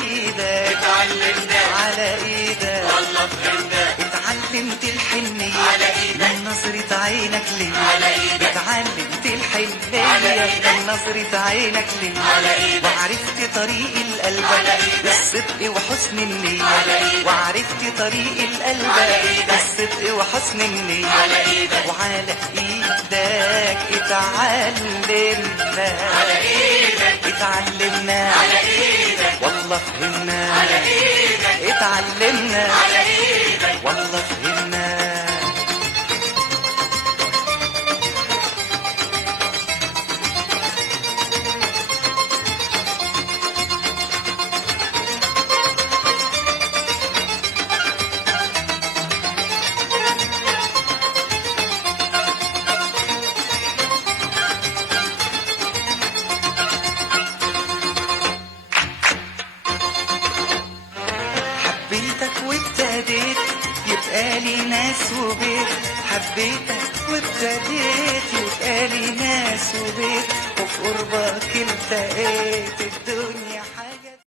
ايدك اتعلمنا على ايدك والله فهمنا اتعلمت الحنية على ايدك من نظرة عينك ليا على ايدك اتعلمت على الحنية ايدك من نظرة عينك ليا على ايدك وعرفت طريق القلب على ايدك بالصدق وحسن النية على ايدك وعرفت طريق القلب على ايدك بالصدق وحسن النية على ايدك وعلى ايدك اتعلمنا على ايدك اتعلمنا على ايدك والله فهمنا على ايدك اتعلمنا على ايدك والله فهمنا حبيتك وابتديت يبقى لي ناس وبيت حبيتك وابتديت يبقى لي ناس وبيت وفي قربك التقيت الدنيا